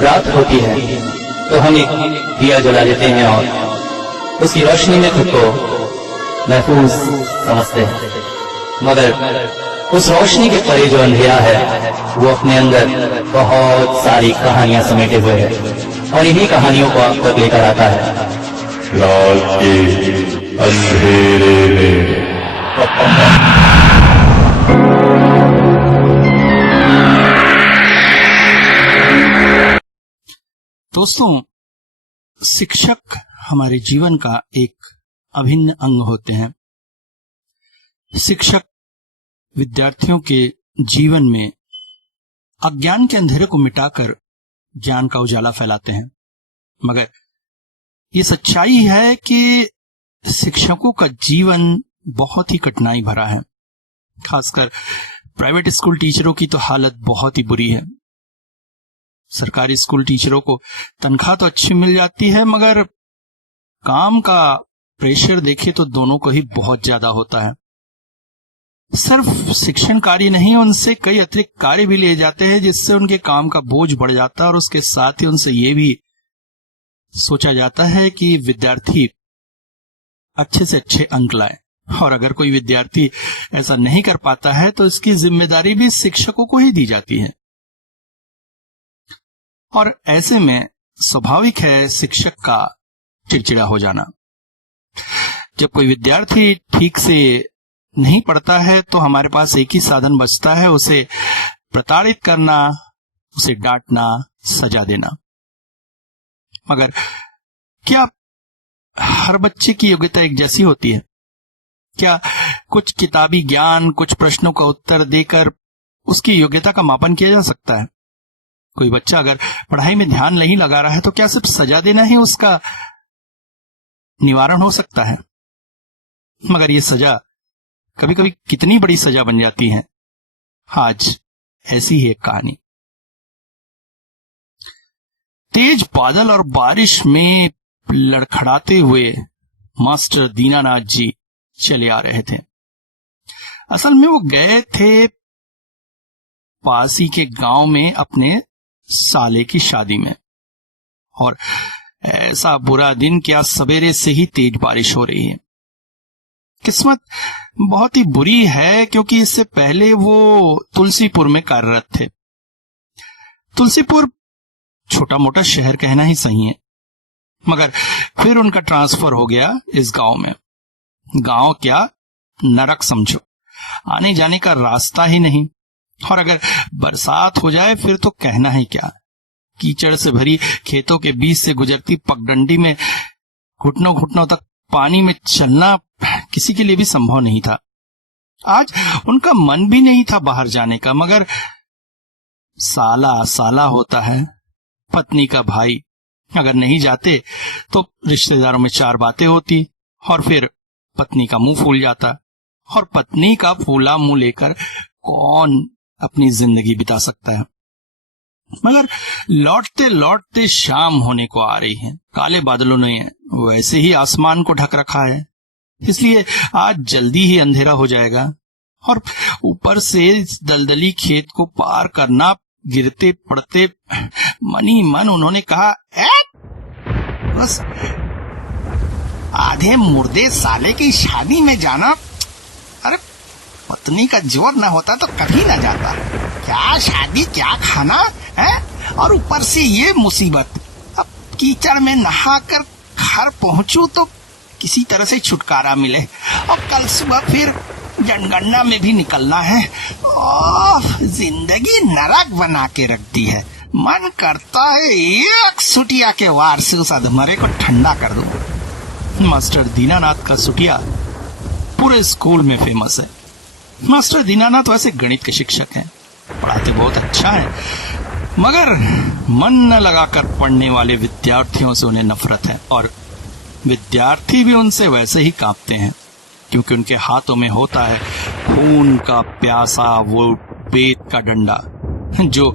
जब रात होती है तो हम एक दिया जला लेते हैं और उसकी रोशनी में खुद को महफूज समझते हैं, मगर उस रोशनी के परे जो अंधेरा है वो अपने अंदर बहुत सारी कहानियां समेटे हुए है और इन्हीं कहानियों को आप तक लेकर आता है रात के अंधेरे में। दोस्तों, शिक्षक हमारे जीवन का एक अभिन्न अंग होते हैं। शिक्षक विद्यार्थियों के जीवन में अज्ञान के अंधेरे को मिटाकर ज्ञान का उजाला फैलाते हैं, मगर ये सच्चाई है कि शिक्षकों का जीवन बहुत ही कठिनाई भरा है। खासकर प्राइवेट स्कूल टीचरों की तो हालत बहुत ही बुरी है। सरकारी स्कूल टीचरों को तनख्वाह तो अच्छी मिल जाती है, मगर काम का प्रेशर देखे तो दोनों को ही बहुत ज्यादा होता है। सिर्फ शिक्षण कार्य नहीं, उनसे कई अतिरिक्त कार्य भी लिए जाते हैं जिससे उनके काम का बोझ बढ़ जाता है और उसके साथ ही उनसे ये भी सोचा जाता है कि विद्यार्थी अच्छे से अच्छे अंक लाए, और अगर कोई विद्यार्थी ऐसा नहीं कर पाता है तो इसकी जिम्मेदारी भी शिक्षकों को ही दी जाती है। और ऐसे में स्वाभाविक है शिक्षक का चिड़चिड़ा हो जाना। जब कोई विद्यार्थी ठीक से नहीं पढ़ता है तो हमारे पास एक ही साधन बचता है, उसे प्रताड़ित करना, उसे डांटना, सजा देना। मगर क्या हर बच्चे की योग्यता एक जैसी होती है? क्या कुछ किताबी ज्ञान, कुछ प्रश्नों का उत्तर देकर उसकी योग्यता का मापन किया जा सकता है? कोई बच्चा अगर पढ़ाई में ध्यान नहीं लगा रहा है तो क्या सिर्फ सजा देना ही उसका निवारण हो सकता है? मगर ये सजा कभी कभी कितनी बड़ी सजा बन जाती है। आज ऐसी ही एक कहानी। तेज बादल और बारिश में लड़खड़ाते हुए मास्टर दीनानाथ जी चले आ रहे थे। असल में वो गए थे पास ही के गांव में अपने साले की शादी में, और ऐसा बुरा दिन कि आज सवेरे से ही तेज बारिश हो रही है। किस्मत बहुत ही बुरी है क्योंकि इससे पहले वो तुलसीपुर में कार्यरत थे। तुलसीपुर छोटा मोटा शहर कहना ही सही है, मगर फिर उनका ट्रांसफर हो गया इस गांव में। गांव क्या, नरक समझो, आने जाने का रास्ता ही नहीं, और अगर बरसात हो जाए फिर तो कहना ही क्या। कीचड़ से भरी खेतों के बीच से गुजरती पगडंडी में घुटनों घुटनों तक पानी में चलना किसी के लिए भी संभव नहीं था। आज उनका मन भी नहीं था बाहर जाने का, मगर साला साला होता है, पत्नी का भाई। अगर नहीं जाते तो रिश्तेदारों में चार बातें होती और फिर पत्नी का मुंह फूल जाता, और पत्नी का फूला मुंह लेकर कौन अपनी जिंदगी बिता सकता है। मगर लौटते लौटते शाम होने को आ रही है। काले बादलों ने वैसे ही आसमान को ढक रखा है, इसलिए आज जल्दी ही अंधेरा हो जाएगा, और ऊपर से इस दलदली खेत को पार करना, गिरते पड़ते मन ही मन उन्होंने कहा, बस आधे मुर्दे साले की शादी में जाना, अरे पत्नी का जोर ना होता तो कभी ना जाता। क्या शादी, क्या खाना है, और ऊपर से ये मुसीबत। अब कीचड़ में नहाकर घर पहुंचूं तो किसी तरह से छुटकारा मिले, और कल सुबह फिर जनगणना में भी निकलना है। ओह, जिंदगी नरक बना के रख दी है। मन करता है एक सुटिया के वार से उस अधमरे को ठंडा कर दूं। मास्टर दीनानाथ का सुटिया पूरे स्कूल में फेमस है। मास्टर दीनानाथ वैसे गणित के शिक्षक हैं, पढ़ाते बहुत अच्छा है, मगर मन न लगाकर पढ़ने वाले विद्यार्थियों से उन्हें नफरत है, और विद्यार्थी भी उनसे वैसे ही कांपते हैं क्योंकि उनके हाथों में होता है खून का प्यासा वो बेत का डंडा, जो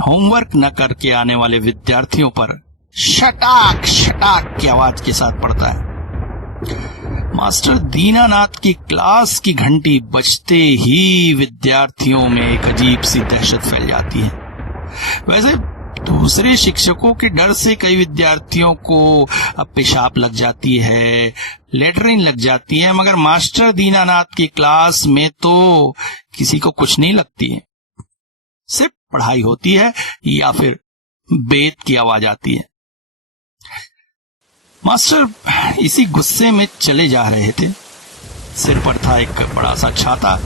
होमवर्क न करके आने वाले विद्यार्थियों पर शटाक शटाक की आवाज के साथ पड़ता है। मास्टर दीनानाथ की क्लास की घंटी बजते ही विद्यार्थियों में एक अजीब सी दहशत फैल जाती है। वैसे दूसरे शिक्षकों के डर से कई विद्यार्थियों को अब पेशाब लग जाती है, लेटरिन लग जाती है, मगर मास्टर दीनानाथ की क्लास में तो किसी को कुछ नहीं लगती है। सिर्फ पढ़ाई होती है या फिर बेत की आवाज आती है। मास्टर इसी गुस्से में चले जा रहे थे। सिर पर था एक बड़ा सा छाता,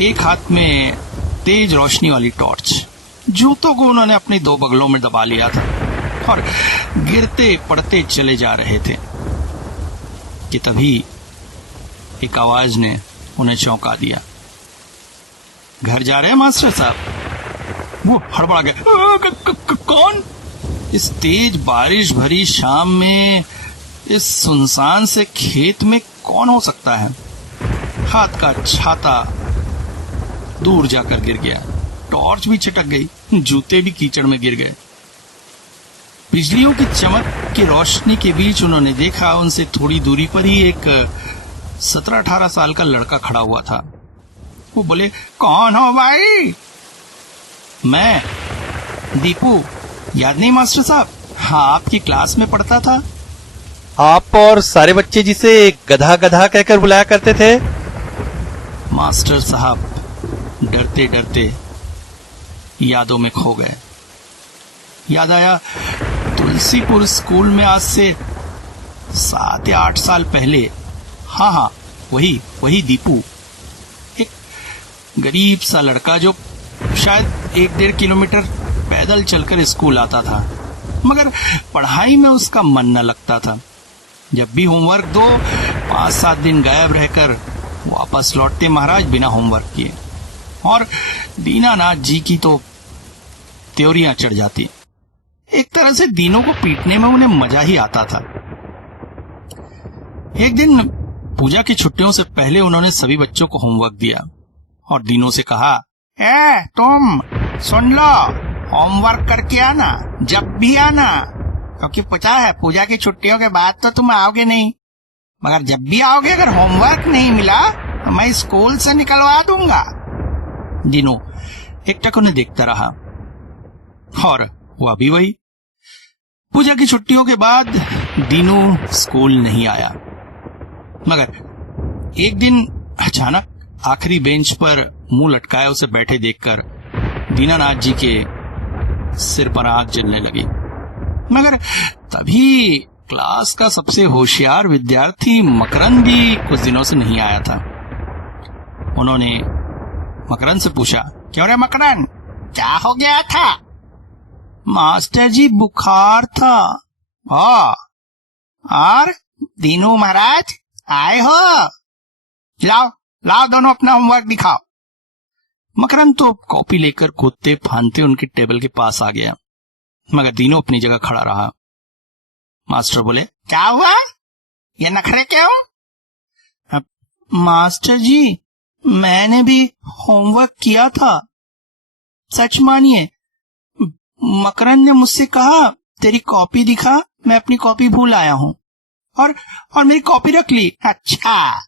एक हाथ में तेज रोशनी वाली टॉर्च। जूतों को उन्होंने अपने दो बगलों में दबा लिया था और गिरते पड़ते चले जा रहे थे कि तभी एक आवाज ने उन्हें चौंका दिया। घर जा रहे हैं मास्टर साहब? वो हड़बड़ा गया। कौन? इस तेज बारिश भरी शाम में इस सुनसान से खेत में कौन हो सकता है? हाथ का छाता दूर जाकर गिर गया, टॉर्च भी छिटक गई, जूते भी कीचड़ में गिर गए। बिजलियों की चमक की रोशनी के बीच उन्होंने देखा उनसे थोड़ी दूरी पर ही एक 17-18 साल का लड़का खड़ा हुआ था। वो बोले, कौन हो भाई? मैं दीपू। याद नहीं मास्टर साहब? हाँ, आपकी क्लास में पढ़ता था। आप और सारे बच्चे जिसे गधा गधा कहकर बुलाया करते थे। मास्टर साहब डरते डरते यादों में खो गए। याद आया तुलसीपुर स्कूल में आज से 7 या 8 साल पहले, हाँ वही दीपू, एक गरीब सा लड़का जो शायद 1-1.5 किलोमीटर पैदल चलकर स्कूल आता था, मगर पढ़ाई में उसका मन न लगता था। जब भी होमवर्क दो, 5-7 दिन गायब रहकर वापस लौटते महाराज बिना होमवर्क किए। और दीनानाथ जी की तो त्योरियां चढ़ जाती। एक तरह से दीनों को पीटने में उन्हें मजा ही आता था। एक दिन पूजा की छुट्टियों से पहले उन्होंने सभी बच्चों को होमवर्क दिया और दीनों से कहा, तुम सुन लो, होमवर्क करके आना, जब भी आना, क्योंकि पता है पूजा की छुट्टियों के बाद तो तुम आओगे नहीं, मगर जब भी आओगे अगर होमवर्क नहीं मिला तो मैं स्कूल से निकलवा दूंगा। दीनों एकटक उन्हें देखता रहा और हुआ भी वही। पूजा की छुट्टियों के बाद दीनू स्कूल नहीं आया, मगर एक दिन अचानक आखिरी बेंच पर मुंह लटकाए उसे बैठे देखकर दीनानाथ जी के सिर पर आग जलने लगी। मगर तभी क्लास का सबसे होशियार विद्यार्थी मकरंद भी कुछ दिनों से नहीं आया था। उन्होंने मकरंद से पूछा, क्यों रे मकरंद, क्या हो गया था? मास्टर जी बुखार था। और दीनू महाराज आए हो? लाओ दोनों अपना होमवर्क दिखाओ। मकरंद तो कॉपी लेकर कूदते फांदते उनके टेबल के पास आ गया, मगर दीनू अपनी जगह खड़ा रहा। मास्टर बोले, क्या हुआ? ये नखरे क्यों? मास्टर जी मैंने भी होमवर्क किया था, सच मानिए। मकरंद ने मुझसे कहा तेरी कॉपी दिखा, मैं अपनी कॉपी भूल आया हूँ और मेरी कॉपी रख ली। अच्छा,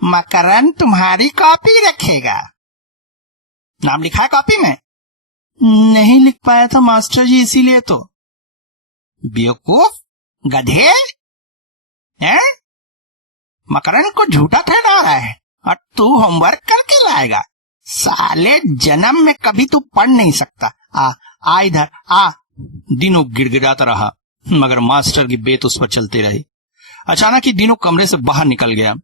मकरंद तुम्हारी कॉपी रखेगा? नाम लिखा है कॉपी में? नहीं लिख पाया था मास्टर जी, इसीलिए तो। बेवकूफ, गधे हैं? मकरंद को झूठा ठहरा रहा है और तू होमवर्क करके लाएगा? साले जन्म में कभी तू पढ़ नहीं सकता। आ इधर आ। दीनू गिड़गिड़ाता रहा, मगर मास्टर की बेत उस पर चलती रही। अचानक ही दीनू कमरे से बाहर निकल गया।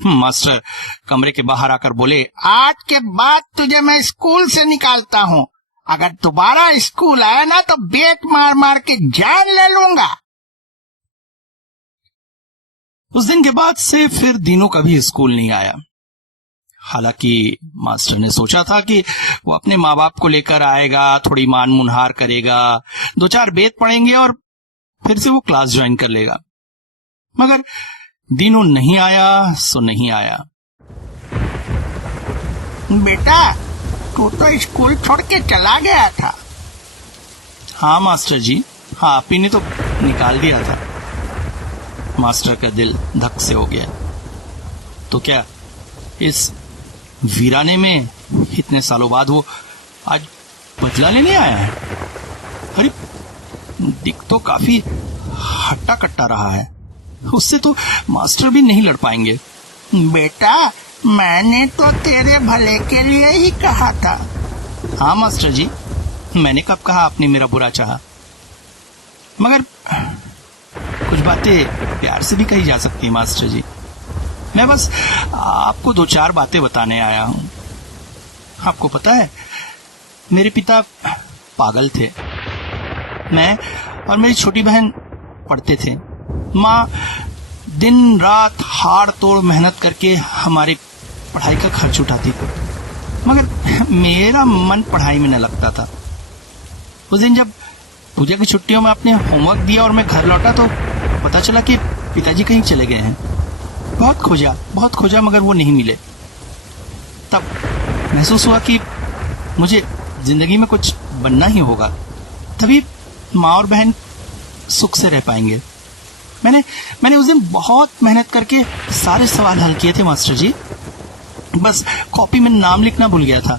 मास्टर कमरे के बाहर आकर बोले, आज के बाद तुझे मैं स्कूल से निकालता हूँ। अगर दोबारा स्कूल आया ना तो बेत मार मार के जान ले लूंगा। उस दिन के बाद से फिर दीनू कभी स्कूल नहीं आया। हालांकि मास्टर ने सोचा था कि वो अपने माँ बाप को लेकर आएगा, थोड़ी मान मुनहार करेगा, 2-4 बेत पढ़ेंगे और फिर से वो क्लास ज्वाइन कर लेगा, मगर दीनू नहीं आया सो नहीं आया। बेटा तू तो स्कूल छोड़ के चला गया था। हाँ मास्टर जी, हाँ आप ही ने तो निकाल दिया था। मास्टर का दिल धक से हो गया। तो क्या इस वीराने में इतने सालों बाद वो आज बदला लेने आया है? अरे दिख तो काफी हट्टा कट्टा रहा है, उससे तो मास्टर भी नहीं लड़ पाएंगे। बेटा, मैंने तो तेरे भले के लिए ही कहा था। हाँ मास्टर जी, मैंने कब कहा आपने मेरा बुरा चाहा? मगर कुछ बातें प्यार से भी कही जा सकती है मास्टर जी। मैं बस आपको 2-4 बातें बताने आया हूं। आपको पता है, मेरे पिता पागल थे। मैं और मेरी छोटी बहन पढ़ते थे। माँ दिन रात हाड़ तोड़ मेहनत करके हमारे पढ़ाई का खर्च उठाती थी, मगर मेरा मन पढ़ाई में न लगता था। उस दिन जब पूजा की छुट्टियों में आपने होमवर्क दिया और मैं घर लौटा तो पता चला कि पिताजी कहीं चले गए हैं। बहुत खोजा मगर वो नहीं मिले। तब महसूस हुआ कि मुझे जिंदगी में कुछ बनना ही होगा, तभी माँ और बहन सुख से रह पाएंगे। मैंने उस दिन बहुत मेहनत करके सारे सवाल हल किए थे मास्टर जी, बस कॉपी में नाम लिखना भूल गया था।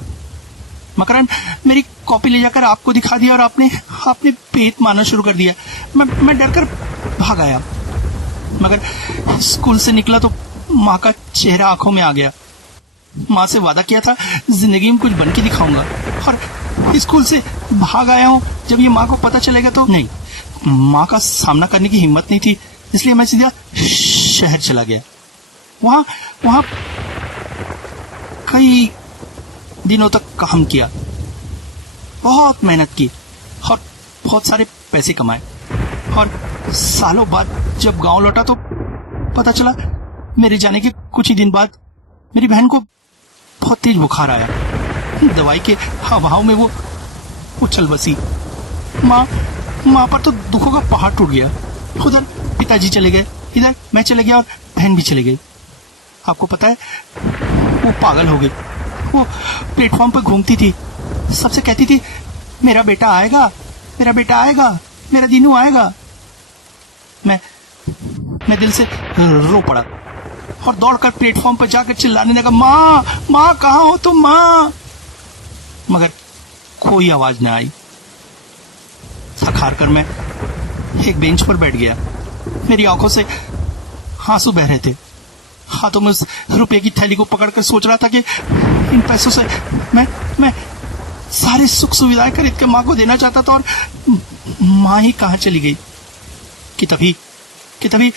मकरन मेरी कॉपी ले जाकर आपको दिखा दिया और आपने पेट मारना शुरू कर दिया। मैं डरकर भाग आया, मगर स्कूल से निकला तो माँ का चेहरा आंखों में आ गया। माँ से वादा किया था जिंदगी में कुछ बन के दिखाऊंगा, और स्कूल से भाग आया हूँ। जब ये माँ को पता चलेगा तो नहीं, माँ का सामना करने की हिम्मत नहीं थी, इसलिए मैं सीधा शहर चला गया। वहां कई दिनों तक काम किया, बहुत मेहनत की और बहुत सारे पैसे कमाए। और सालों बाद जब गांव लौटा तो पता चला मेरे जाने के कुछ ही दिन बाद मेरी बहन को बहुत तेज बुखार आया। दवाई के हवाओं में वो उछल बसी। माँ पर तो दुखों का पहाड़ टूट गया। उधर पिताजी चले गए, इधर मैं चले गया और बहन भी चले गई। आपको पता है, वो पागल हो गई। वो प्लेटफॉर्म पर घूमती थी, सबसे कहती थी मेरा बेटा आएगा, मेरा बेटा आएगा, मेरा दीनू आएगा। मैं दिल से रो पड़ा और दौड़कर प्लेटफॉर्म पर जाकर चिल्लाने लगा, माँ कहाँ हो तुम माँ? मगर कोई आवाज न आई। थक हार कर मैं एक बेंच पर बैठ गया। मेरी आंखों से आंसू बह रहे थे। हाथों में उस रुपए की थैली को पकड़कर सोच रहा था कि इन पैसों से मैं सारी सुख सुविधाएं खरीद के माँ को देना चाहता था, और माँ ही कहाँ चली गई कि तभी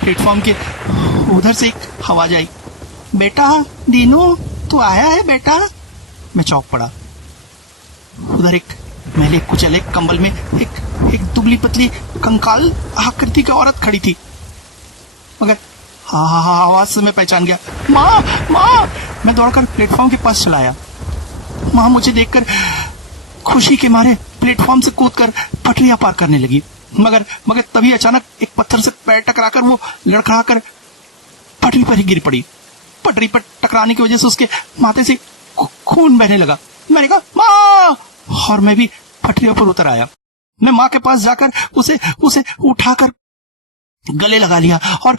प्लेटफॉर्म के उधर से एक आवाज आई, बेटा दीनू तू आया है बेटा? मैं चौंक पड़ा। उधर एक मैले कुचले कंबल में एक दुबली पतली कंकाल आकृति की औरत खड़ी थी, मगर आवाज से मैं पहचान गया। माँ! मैं दौड़कर प्लेटफॉर्म के पास चला आया। माँ मुझे देखकर खुशी के मारे प्लेटफॉर्म से कूदकर पटरियां पार करने लगी, मगर तभी अचानक एक पत्थर से पैर टकराकर वो लड़खड़ाकर पटरी पर ही गिर पड़ी। पटरी पर टकराने की वजह से उसके माथे से खून बहने लगा। मैंने कहा माँ, और मैं भी पटरियों पर उतर आया। मैं माँ के पास जाकर उसे उठाकर गले लगा लिया और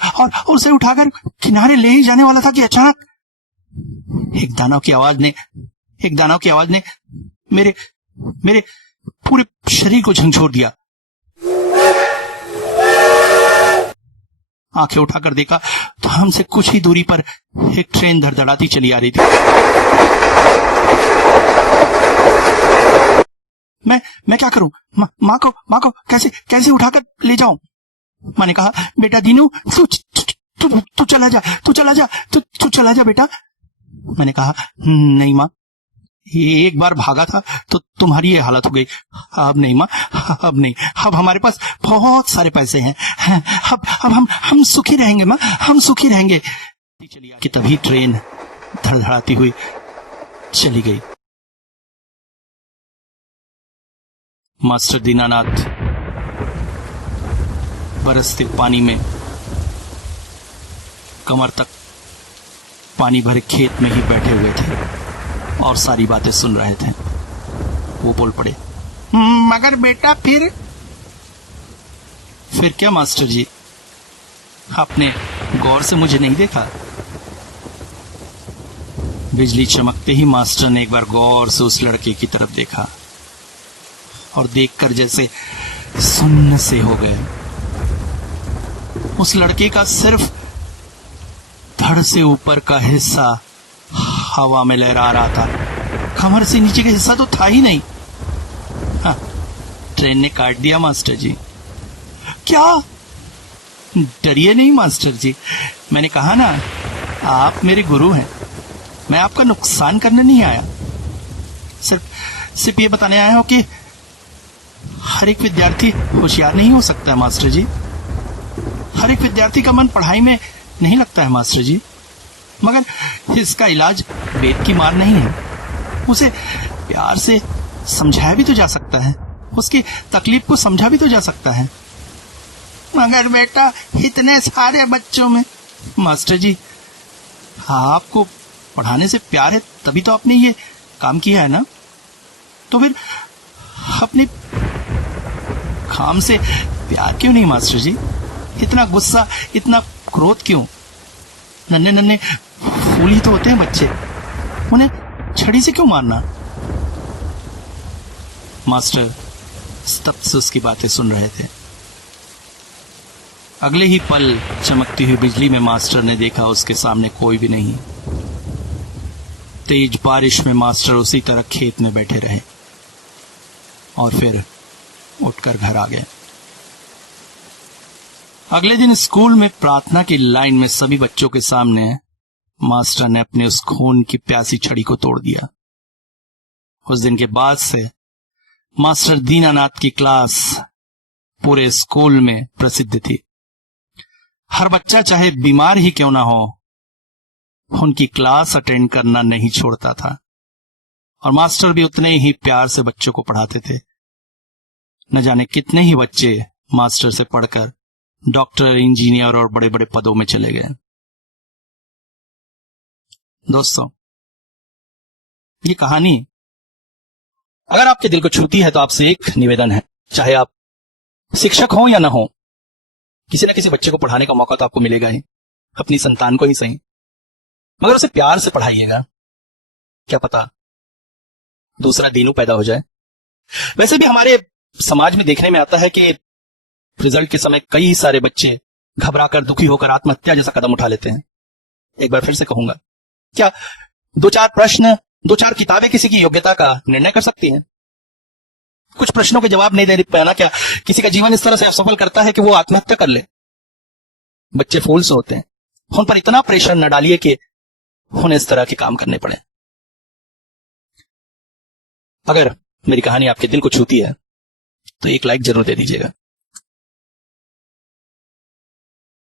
उसे उठाकर किनारे ले ही जाने वाला था कि अचानक एक दानव की आवाज ने मेरे पूरे शरीर को झंझोर दिया। आंखें उठाकर देखा तो हमसे कुछ ही दूरी पर एक ट्रेन धड़धड़ाती चली आ रही थी। मैं क्या करूं? माँ को कैसे उठाकर ले जाऊं? माँ ने कहा, बेटा दीनू तू चला जा बेटा। मैंने कहा, नहीं माँ, एक बार भागा था तो तुम्हारी ये हालत हो गई। अब नहीं माँ, अब नहीं। अब हमारे पास बहुत सारे पैसे हैं। अब हम सुखी रहेंगे माँ, हम सुखी रहेंगे। कि तभी ट्रेन धड़धड़ाती हुई चली गई। मास्टर दीनानाथ बरसते पानी में कमर तक पानी भरे खेत में ही बैठे हुए थे और सारी बातें सुन रहे थे। वो बोल पड़े, मगर बेटा फिर क्या मास्टर जी? आपने गौर से मुझे नहीं देखा? बिजली चमकते ही मास्टर ने एक बार गौर से उस लड़के की तरफ देखा। और देखकर जैसे सुन्न से हो गए। उस लड़के का सिर्फ धड़ से ऊपर का हिस्सा हवा में लहरा रहा था, कमर से नीचे का हिस्सा तो था ही नहीं। हाँ, ट्रेन ने काट दिया मास्टर जी। क्या? डरिए नहीं मास्टर जी, मैंने कहा ना आप मेरे गुरु हैं, मैं आपका नुकसान करने नहीं आया। सिर्फ ये बताने आया हूं कि हर एक विद्यार्थी होशियार नहीं हो सकता है मास्टर जी। हर एक विद्यार्थी का मन पढ़ाई में नहीं लगता है मास्टर जी, मगर इसका इलाज वेद की मार नहीं है। उसे प्यार से समझाया भी तो जा सकता है, उसकी तकलीफ को समझा भी तो जा सकता है। मगर बेटा इतने सारे बच्चों में, मास्टर जी आपको पढ़ाने से प्यार है तभी तो आपने ये काम किया है ना, तो फिर अपनी काम से प्यार क्यों नहीं मास्टर जी? इतना गुस्सा, इतना क्रोध क्यों? नन्हे नन्हे फूल ही तो होते हैं बच्चे, उन्हें छड़ी से क्यों मारना? मास्टर स्तब्ध से उसकी बातें सुन रहे थे। अगले ही पल चमकती हुई बिजली में मास्टर ने देखा उसके सामने कोई भी नहीं। तेज बारिश में मास्टर उसी तरह खेत में बैठे रहे और फिर उठकर घर आ गए। अगले दिन स्कूल में प्रार्थना की लाइन में सभी बच्चों के सामने मास्टर ने अपने उस खून की प्यासी छड़ी को तोड़ दिया। उस दिन के बाद से मास्टर दीनानाथ की क्लास पूरे स्कूल में प्रसिद्ध थी। हर बच्चा चाहे बीमार ही क्यों ना हो, उनकी क्लास अटेंड करना नहीं छोड़ता था और मास्टर भी उतने ही प्यार से बच्चों को पढ़ाते थे। न जाने कितने ही बच्चे मास्टर से पढ़कर डॉक्टर, इंजीनियर और बड़े बड़े पदों में चले गए। दोस्तों, ये कहानी अगर आपके दिल को छूती है तो आपसे एक निवेदन है, चाहे आप शिक्षक हो या ना हो, किसी न किसी बच्चे को पढ़ाने का मौका तो आपको मिलेगा ही, अपनी संतान को ही सही, मगर उसे प्यार से पढ़ाइएगा। क्या पता दूसरा दीनू पैदा हो जाए। वैसे भी हमारे समाज में देखने में आता है कि रिजल्ट के समय कई सारे बच्चे घबराकर, दुखी होकर आत्महत्या जैसा कदम उठा लेते हैं। एक बार फिर से कहूंगा, क्या 2-4 प्रश्न, 2-4 किताबें किसी की योग्यता का निर्णय कर सकती हैं? कुछ प्रश्नों के जवाब नहीं दे पाना क्या किसी का जीवन इस तरह से असफल करता है कि वो आत्महत्या कर ले? बच्चे फूल से होते हैं, उन पर इतना प्रेशर न डालिए कि उन्हें इस तरह के काम करने पड़े। अगर मेरी कहानी आपके दिल को छूती है तो एक लाइक जरूर दे दीजिएगा।